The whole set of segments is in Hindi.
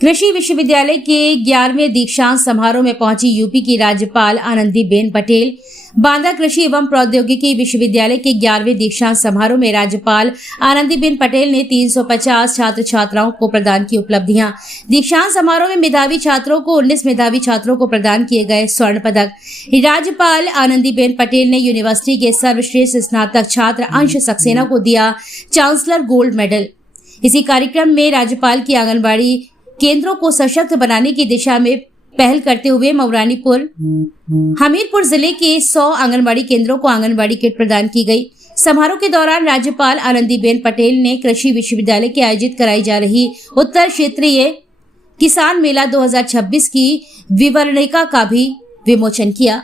कृषि विश्वविद्यालय के 11वें दीक्षांत समारोह में पहुंची यूपी की राज्यपाल आनंदीबेन पटेल। बांदा कृषि एवं प्रौद्योगिकी विश्वविद्यालय के 11वें दीक्षांत समारोह में राज्यपाल आनंदीबेन पटेल ने 350 छात्र छात्राओं को प्रदान की उपलब्धियां। दीक्षांत समारोह में मेधावी छात्रों को 19 मेधावी छात्रों को प्रदान किए गए स्वर्ण पदक। राज्यपाल आनंदीबेन पटेल ने यूनिवर्सिटी के सर्वश्रेष्ठ स्नातक छात्र अंश सक्सेना को दिया चांसलर गोल्ड मेडल। इसी कार्यक्रम में राज्यपाल की आंगनबाड़ी केंद्रों को सशक्त बनाने की दिशा में पहल करते हुए मऊरानीपुर हमीरपुर जिले के 100 आंगनबाड़ी केंद्रों को आंगनबाड़ी किट प्रदान की गई। समारोह के दौरान राज्यपाल आनंदीबेन पटेल ने कृषि विश्वविद्यालय के आयोजित कराई जा रही उत्तर क्षेत्रीय किसान मेला 2026 की विवरणिका का भी विमोचन किया।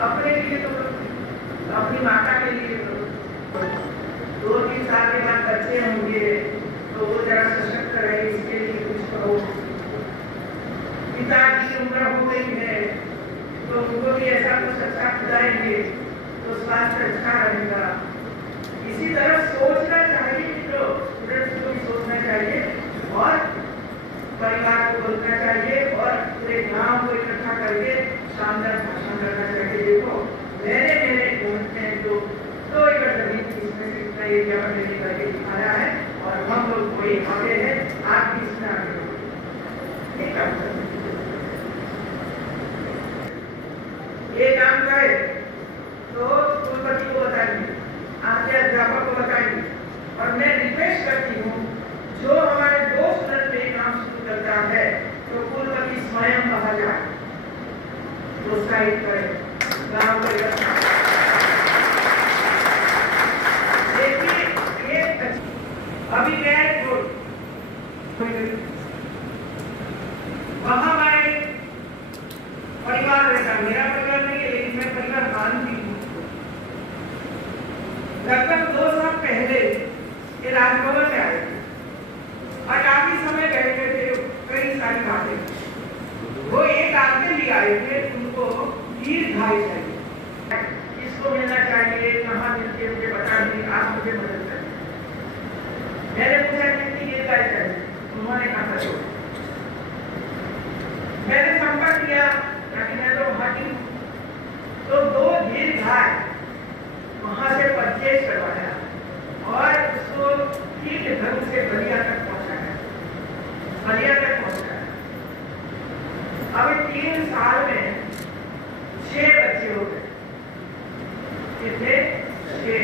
अपने लिए तो अपनी माता के लिए तो 2-3 साल के बाद बच्चे होंगे तो वो जरा सशक्त रहे, इसके लिए कुछ करो। पिता की उम्र हो गई है तो उनको भी ऐसा कुछ अच्छा खिलाएंगे तो स्वास्थ्य अच्छा रहेगा। इसी तरह सोचना चाहिए कि जो स्टूडेंट्स को भी सोचना चाहिए और परिवार को बोलना चाहिए और पूरे गांव को इकट्ठा करके शानदार भाषण करना चाहिए। देखो मेरे में जो 2 एकड़ जमीन थी इसमें से इतना एरिया मैंने करके दिखाया है और हम लोग कोई आगे है, आप भी इसमें आगे हो। ये काम करे तो कुलपति को बताएंगे, आपके अध्यापक को बताएंगे और मैं रिक्वेस्ट करती हूँ जो हमारे 2 स्टूडेंट में काम शुरू करता है तो कुलपति स्वयं कहा जाए, प्रोत्साहित करें गाँव को। देखिए ये अभी मैं वहाँ मैं परिवार रहता, मेरा परिवार नहीं है लेकिन मैं परिवार मानती हूँ। लगभग 2 साल पहले ये राजभवन में आए और काफी समय बैठे थे, कई सारी बातें। वो एक आदमी भी आए थे, उनको दीर्घायु चाहिए, किसको मिलना चाहिए, कहाँ मिलते मुझे बता दें, आप मुझे मदद करें। मैंने पूछा कितनी दीर्घायु चाहिए, उन्होंने कहा था। मैंने संपर्क किया ताकि मैं तो वहाँ की तो 2 दीर्घायु वहाँ से परचेज करवाया और उसको ठीक ढंग से बलिया तक पहुँचाया, बलिया तक पहुँचाया। अभी 3 साल में 6 बच्चे हो गए, कितने 6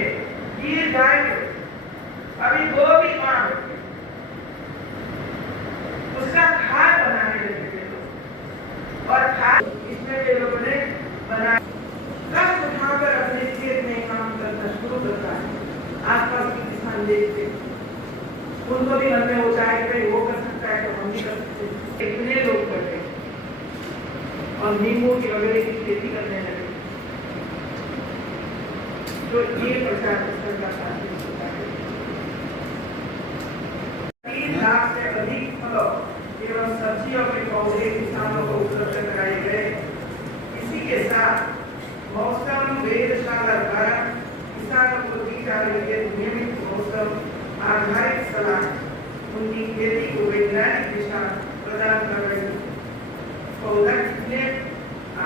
दीर्घायु। अभी 2 भी मां बच्चे, उसका खाद बनाने लगे थे लोग और खाद इसमें वे लोगों ने बनाया। कष्ट उठाकर अपने खेत में काम करना शुरू करता है। आसपास के किसान देखते, उनको भी मन में होता है कि भाई वो कर सकता है तो हम भी कर सकते हैं। इतने लोग करते और नींबू की वगैरह की खेती करने लगे तो ये प्रचार प्रसार का साथी होता है। 3 लाख से अधिक फल एवं सब्जियों के पौधे किसानों को उपलब्ध कराए गए। इसी के साथ मौसम वेधशाला द्वारा किसानों को दी जा रही है नियमित मौसम आधारित सलाह, उनकी खेती को वैज्ञानिक दिशा प्रदान कर रही है। पौधा कितने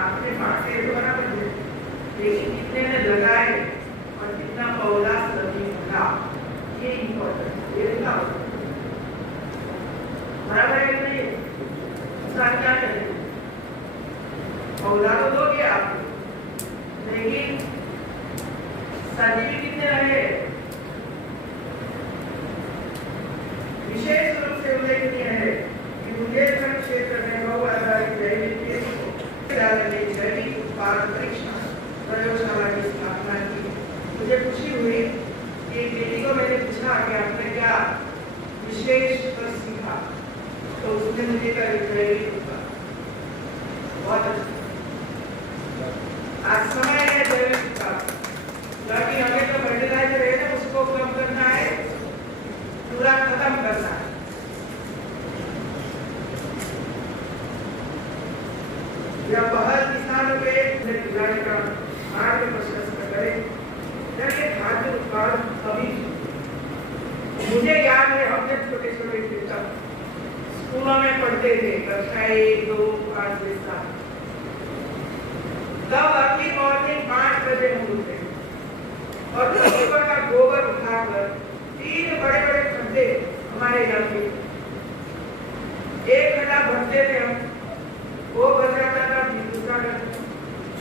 आपने बांटे तो बराबर है, लेकिन कितने ने लगाए और कितना पौधा सभी लगा, ये इम्पोर्टेंट है। ये क्या बराबर है कि नहीं? इंसान क्या करें, पौधा तो दोगे आप, लेकिन सदी भी कितने रहे। विशेष रूप से उल्लेखनीय है कि बुंदेलखंड क्षेत्र में गौ आधारित जैविक जैविक उत्पाद परीक्षण प्रयोगशाला की स्थापना की। मुझे खुशी हुई कि बेटी को मैंने पूछा कि आपने क्या विशेष पर सीखा, तो उसने मुझे कहा जैविक उत्पाद बहुत अच्छा। आज समय है जैविक उत्पाद, ताकि हमें तो फर्टिलाइजर है ना उसको कम करना है, पूरा खत्म करना है। यह पहल किसानों के मार्ग प्रशस्त पढ़ते थे कक्षा 1, 2, 5, 6, 7, तब अर्ली मॉर्निंग 5 बजे हम उठते और सुबह का गोबर उठाकर 3 बड़े-बड़े खड्डे हमारे घर के, एक खड्डा भरते थे हम, वो भर जाता था फिर दूसरा करते,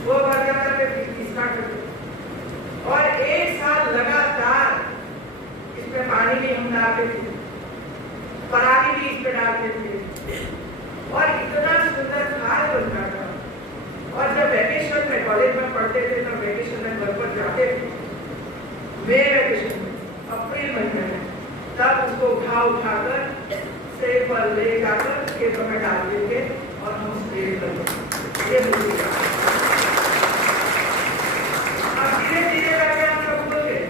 वो भर जाता था फिर तीसरा करते, और 1 साल लगातार इसमें पानी भी हम डालते थे, पराली भी इस पे डालते थे और इतना सुंदर खाद बनता था। और जब वैकेशन में कॉलेज में पढ़ते थे तब वैकेशन में घर पर जाते थे, मई वैकेशन में अप्रैल महीने में, तब उसको उठाकर सेब पर ले जाकर खेतों में डालते थे और हम सेब करते। ये मुझे अब धीरे-धीरे करके हम सब भूल गए,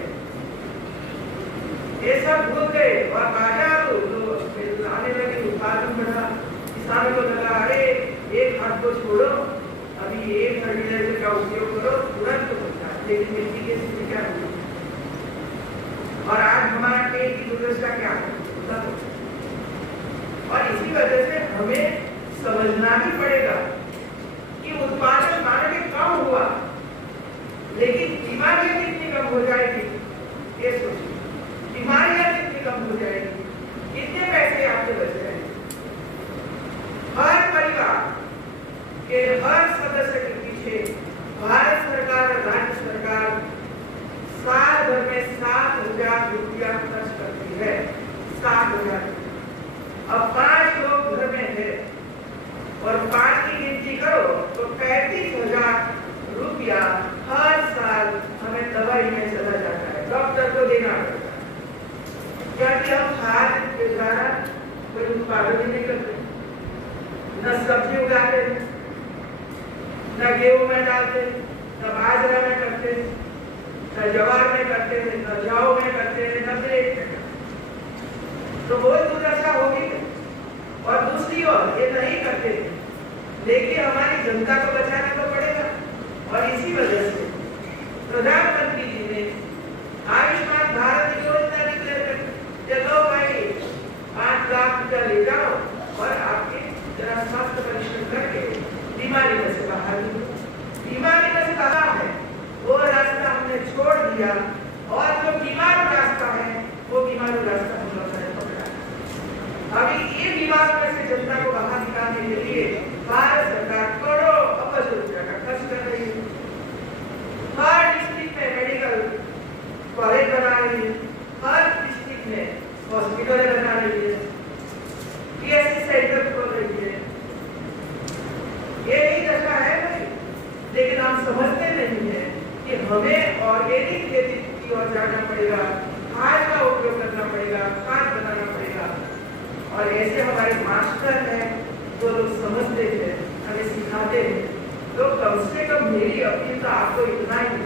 ये सब भूल गए और बाजार तो आने लगे, उत्पादन बढ़ा, किसानों को लगा अरे एक खाद को छोड़ो, अभी एक फर्टिलाइजर का उपयोग करो, तुरंत होता है, लेकिन मिट्टी की स्थिति क्या हुई और आज हमारा पेट की दुर्दशा क्या है। और इसी वजह से हमें समझना भी पड़ेगा कि उत्पादन मानव में कम हुआ, लेकिन बीमारियां कितनी कम हो जाएगी, ये सोचिए, बीमारियां कितनी कम हो जाएगी, कितने पैसे आपके बच जाएंगे। हर परिवार के हर सदस्य के पीछे भारत सरकार और राज्य सरकार साल भर में 7,000 रुपया खर्च करती है, 7,000। अब 5 लोग घर में है और 5 की गिनती करो तो 35,000 रुपया हर साल हमें दवाई में चला जाता है, डॉक्टर को देना पड़ता है, क्योंकि हम खाद के द्वारा कोई उत्पादन ही नहीं करते, न सब्जी उगाते, न गेहूं में डालते, न बाजरा में करते, न ज्वार में करते हैं, न जौ में करते हैं, न प्लेट में करते, तो वो दुर्दशा होगी। और दूसरी ओर ये नहीं करते, लेकिन हमारी जनता को बचाना तो पड़ेगा। और इसी वजह से प्रधानमंत्री जी ने आयुष्मान भारत योजना डिक्लेयर कर, चलो भाई 5 लाख रुपया ले जाओ और आपके जरा स्वास्थ्य परीक्षण करके बीमारी में से बाहर निकलो। बीमारी में से बाहर है वो रास्ता हमने छोड़ दिया और जो बीमार रास्ता है वो बीमार रास्ता हम लोगों ने पकड़ा। अभी ये बीमार में से जनता को बाहर निकालने के लिए भारत सरकार करोड़ों अरब रुपया का खर्च कर रही है। हर डिस्ट्रिक्ट में मेडिकल कॉलेज बना रही है, हर डिस्ट्रिक्ट में हॉस्पिटल बना रही है, पीएससी सेंटर खोल रही है। ये नहीं दशा है भाई, लेकिन हम समझते नहीं है कि हमें ऑर्गेनिक खेती की ओर जाना पड़ेगा, खाद का उपयोग करना पड़ेगा, खाद बनाना पड़ेगा। और ऐसे हमारे मास्टर हैं जो लोग समझते थे, हमें सिखाते हैं, तो कम से कम मेरी अपील तो आपको इतना ही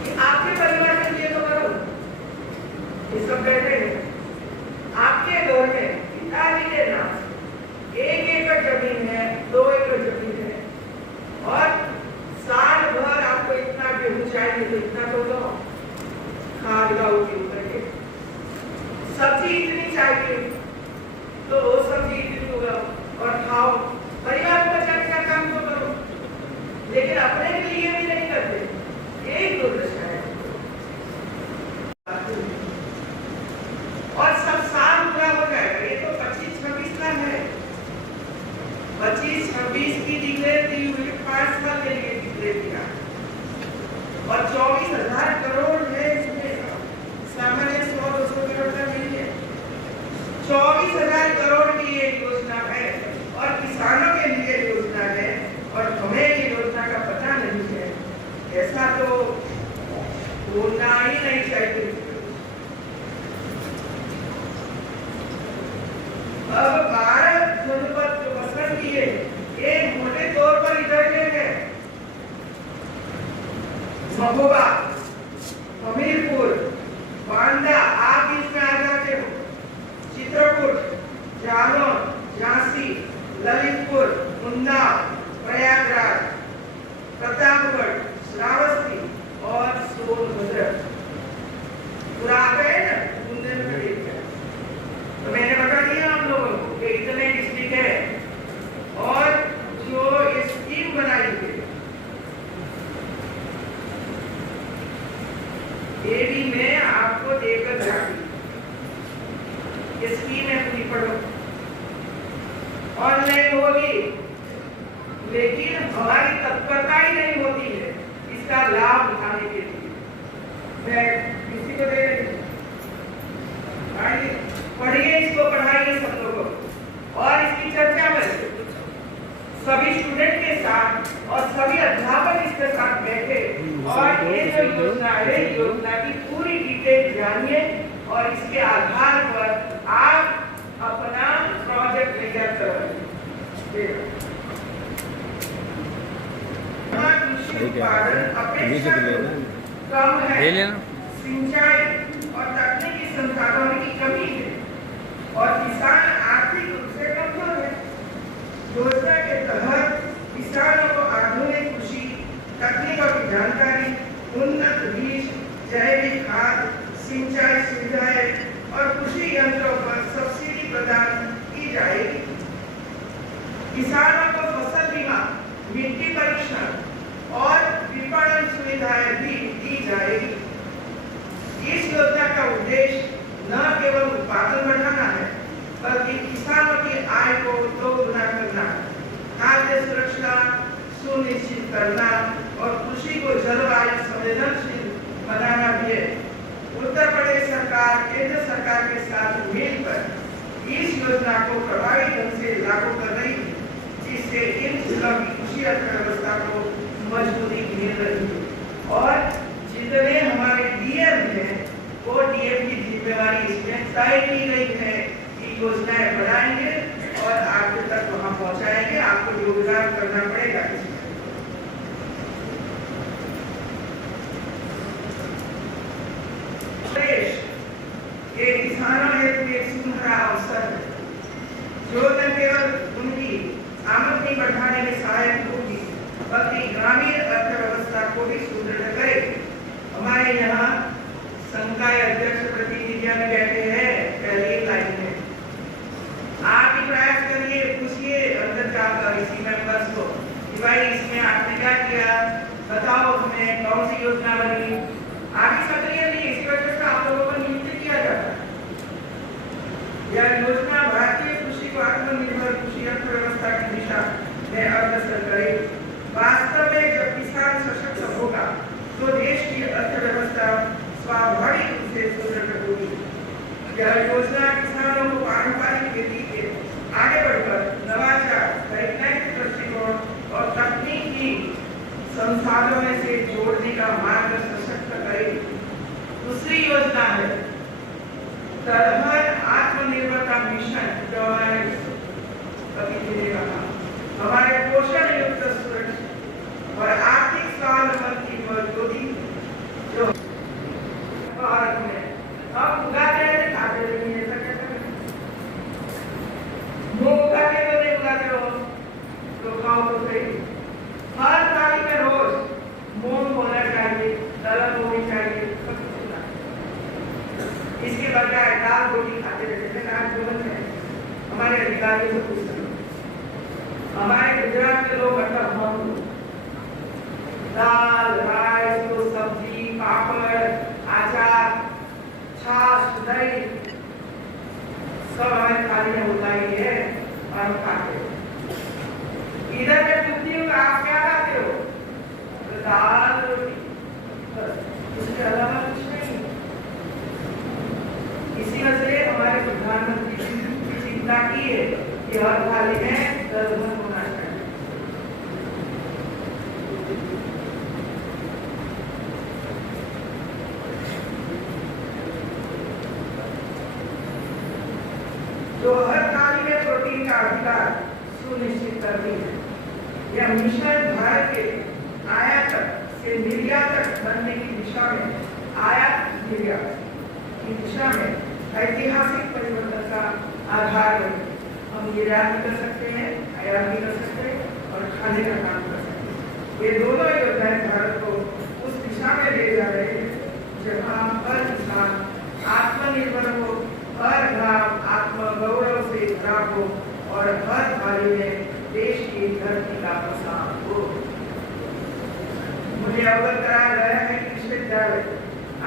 कि आपके परिवार के लिए तो करो। ये सब कहते हैं आपके घर में पिताजी के नाम 1 एकड़ जमीन है, 2 एकड़ जमीन है और साल भर आपको इतना गेहूं चाहिए तो इतना तो दो, खाद का उपयोग करके। सब्जी इतनी चाहिए तो वो सब्जी इतनी उगाओ और खाओ, परिवार को बचाने का काम तो करो, लेकिन अपने के लिए भी नहीं करते। यही दुर्दशा है। और सब साल पूरा हो जाएगा, ये तो 25-26 का है, 25-26 की डिक्लेयर दी हुई, 5 साल के लिए डिक्लेयर किया और 24,000 करोड़ है इसमें, सामान्य 100-200 करोड़ का नहीं है, 24,000 करोड़ की ये योजना है और किसानों के लिए योजना है और हमें ये योजना का पता नहीं है। ऐसा तो होना ही नहीं चाहिए। अब 12 जनपद जो पसंद किए, ये मोटे तौर पर इधर के हैं, महोबा, हमीरपुर, बांदा, आप इसमें आ जाते हो, चित्रकूट, जालौन, झांसी, ललितपुर, उन्नाव, प्रयागराज, प्रतापगढ़, श्रावस्ती और सोनभद्र पूरा आ गए ना, बुंदेलखंड। तो मैंने बता दिया आप लोग ये स्कीम है, पूरी पढ़ो। ऑनलाइन होगी, लेकिन हमारी तत्परता ही नहीं होती है इसका लाभ उठाने के लिए। मैं किसी को दे रही हूँ, पढ़िए इसको, पढ़ाइए सब लोगों को, और इसकी चर्चा करिए सभी स्टूडेंट के साथ, और सभी अध्यापक इसके साथ बैठे, और ये जो योजना है, योजना की पूरी डिटेल जानिए, और इसके आधार पर आप अपना प्रोजेक्ट तैयार करें। कृषि उत्पादन अपेक्षाकृत कम है, सिंचाई और तकनीकी संसाधनों की कमी है, और किसान आर्थिक रूप से कमजोर है। योजना के तहत किसानों को आधुनिक कृषि तकनीकों की जानकारी, उन्नत बीज, जैविक खाद, सिंचाई सुविधाएं और कृषि यंत्रों पर सब्सिडी प्रदान की जाएगी। किसानों को फसल बीमा, मिट्टी परीक्षण और विपणन सुविधाएं भी दी जाएगी। इस योजना का उद्देश्य न केवल उत्पादन बढ़ाना है, बल्कि किसानों की आय को दोगुना करना, खाद्य सुरक्षा सुनिश्चित करना और कृषि को जलवायु संवेदनशील बनाना भी है। उत्तर प्रदेश सरकार केंद्र सरकार के साथ मिलकर इस योजना को प्रभावी ढंग से लागू कर रही है, जिससे इन जिलों की कृषि अर्थव्यवस्था को मजबूती मिल रही है। और जितने हमारे डीएम हैं, वो डीएम की जिम्मेवारी इसमें तय की गई है कि योजनाएं बनाएंगे और आपके तक वहां पहुंचाएंगे। आपको योगदान करना पड़ेगा इसमें। ये किसानों हेतु एक सुनहरा अवसर है, जो न केवल उनकी आमदनी बढ़ाने में सहायक होगी, बल्कि ग्रामीण अर्थव्यवस्था को भी सुदृढ़ करेगी। हमारे यहाँ संकाय अध्यक्ष प्रतिनिधियां बैठे हैं पहली लाइन में। आप भी प्रयास करिए, पूछिए अंदर जाकर इसी मेंबर्स को कि भाई इसमें आपने क्या किया, बताओ हमें कौन सी योजना बनी। आप ही सक्रिय नहीं, इसी वजह से आप लोगों को नियुक्त किया जाता है। यह योजना भारतीय कृषि को आत्मनिर्भर कृषि अर्थव्यवस्था की दिशा में अग्रसर करेगी। वास्तव में जब किसान सशक्त होगा तो देश की अर्थव्यवस्था स्वाभाविक रूप से सुदृढ़ होगी। यह योजना किसानों को पारंपरिक खेती के आगे बढ़कर नवाचार, वैज्ञानिक दृष्टिकोण और तकनीकी संसाधनों से जोड़ने का मार्ग सशक्त करेगी। दूसरी योजना है दलहन आत्मनिर्भरता मिशन, जो हमारे कभी मिलेगा हमारे पोषण युक्त सुरक्षा और आर्थिक स्वावलंबन की मजबूती, जो भारत में हम उगाते हैं, खाते नहीं है, ऐसा कैसे करें? मूंग उगाते हो नहीं उगाते हो तो खाओ तो सही। हर थाली में रोज मूंग होना चाहिए, दलहन होनी चाहिए, सब कुछ होना चाहिए। इसके बजाय दाल रोटी खाते रहते हैं। आज जीवन में हमारे अधिकारियों से पूछते हैं, हमारे गुजरात के लोग दाल, राइस, तो सब्जी, पापड़, अचार, छाछ, दही सब हमारे थाली में होता ही है और हम खाते हैं। इधर मैं पूछती हूँ आप क्या खाते हो? तो दाल रोटी, उसके अलावा कुछ नहीं। इसी वजह से हमारे प्रधानमंत्री की चिंता की है कि हर थाली में दलहन होना चाहिए। जो हर थाली में प्रोटीन का अधिकार सुनिश्चित करती है। यह मिशन भारत के आयातक से निर्यातक बनने की दिशा में, आयात निर्यात की दिशा में ऐतिहासिक परिवर्तन का आधार है। हम निर्यात भी कर सकते हैं, आयात भी कर सकते हैं और खाने का काम कर सकते हैं। ये दोनों योजनाएं भारत को उस दिशा में ले जा रहे हैं जहां हर किसान आत्मनिर्भर हो, हर ग्राम आत्मगौरव से भरा हो और हर थाली में देश की धरती का प्रसाद हो। मुझे अवगत कराया गया है कि विश्वविद्यालय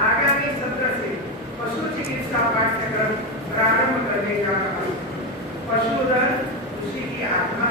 आगामी सत्र से पशु चिकित्सा पाठ्यक्रम प्रारंभ करने पशुधन कृषि की आत्मा